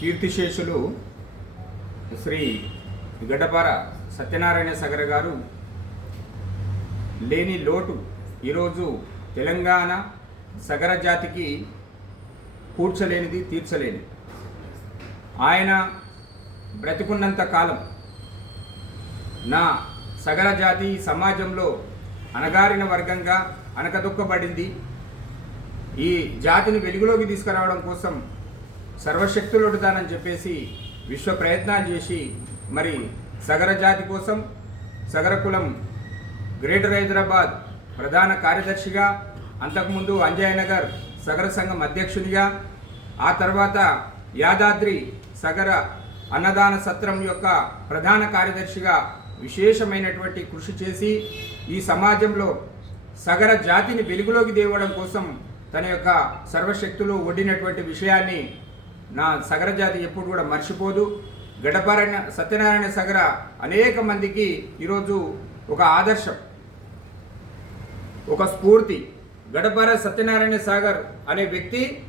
కీర్తిశేషులు శ్రీ గడ్డపార సత్యనారాయణ సగర గారు లేని లోటు ఈరోజు తెలంగాణ సగర జాతికి కూర్చలేనిది తీర్చలేనిది. ఆయన బ్రతికున్నంత కాలం నా సగర జాతి సమాజంలో అణగారిన వర్గంగా అనకదొక్కబడింది ఈ జాతిని వెలుగులోకి తీసుకురావడం కోసం సర్వశక్తులొడుతానని చెప్పేసి విశ్వ ప్రయత్నాలు చేసి మరి సగర జాతి కోసం సగర కులం గ్రేటర్ హైదరాబాద్ ప్రధాన కార్యదర్శిగా అంతకుముందు అంజయ్ నగర్ సగర సంఘం అధ్యక్షునిగా ఆ తర్వాత యాదాద్రి సగర అన్నదాన సత్రం యొక్క ప్రధాన కార్యదర్శిగా విశేషమైనటువంటి కృషి చేసి ఈ సమాజంలో సగర జాతిని వెలుగులోకి దేవడం కోసం తన యొక్క సర్వశక్తులు ఒడ్డినటువంటి విషయాన్ని నా సగర జాతి ఎప్పుడు కూడా మర్చిపోదు. గడపారాయణ సత్యనారాయణ సగర అనేక మందికి ఈరోజు ఒక ఆదర్శం ఒక స్ఫూర్తి. గడపర సత్యనారాయణ సాగర్ అనే వ్యక్తి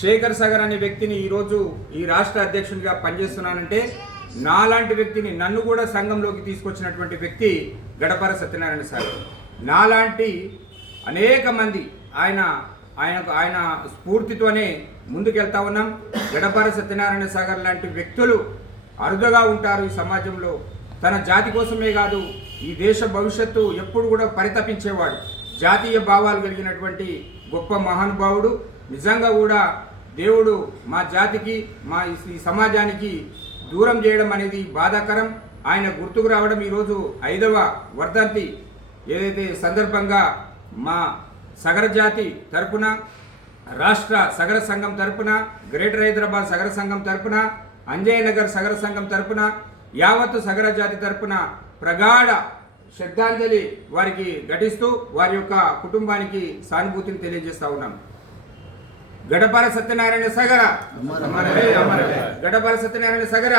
శేఖర్ సాగర్ అనే వ్యక్తిని ఈరోజు ఈ రాష్ట్ర అధ్యక్షునిగా పనిచేస్తున్నానంటే నాలాంటి వ్యక్తిని నన్ను కూడా సంఘంలోకి తీసుకొచ్చినటువంటి వ్యక్తి గడపర సత్యనారాయణ సాగర్. నాలాంటి అనేక మంది ఆయన ఆయనకు ఆయన స్ఫూర్తితోనే ముందుకెళ్తా ఉన్నాం. గడపర సత్యనారాయణ సాగర్ లాంటి వ్యక్తులు అరుదుగా ఉంటారు ఈ సమాజంలో. తన జాతి కోసమే కాదు ఈ దేశ భవిష్యత్తు ఎప్పుడు కూడా పరితపించేవాడు. జాతీయ భావాలు కలిగినటువంటి గొప్ప మహానుభావుడు. నిజంగా కూడా దేవుడు మా జాతికి మా ఈ సమాజానికి దూరం చేయడం అనేది బాధాకరం. ఆయన గుర్తుకు రావడం ఈరోజు ఐదవ వర్ధంతి. ఏదైతే సందర్భంగా మా సగర జాతి తరపున రాష్ట్ర సగర సంఘం తరపున గ్రేటర్ హైదరాబాద్ సగర సంఘం తరపున అంజయ్ నగర్ సగర సంఘం తరపున యావత్తు సగర జాతి తరపున ప్రగాఢ శ్రద్ధాంజలి వారికి ఘటిస్తూ వారి యొక్క కుటుంబానికి సానుభూతిని తెలియజేస్తా ఉన్నాం. గడపార సత్యనారాయణ సగర. గడపార సత్యనారాయణ సగర.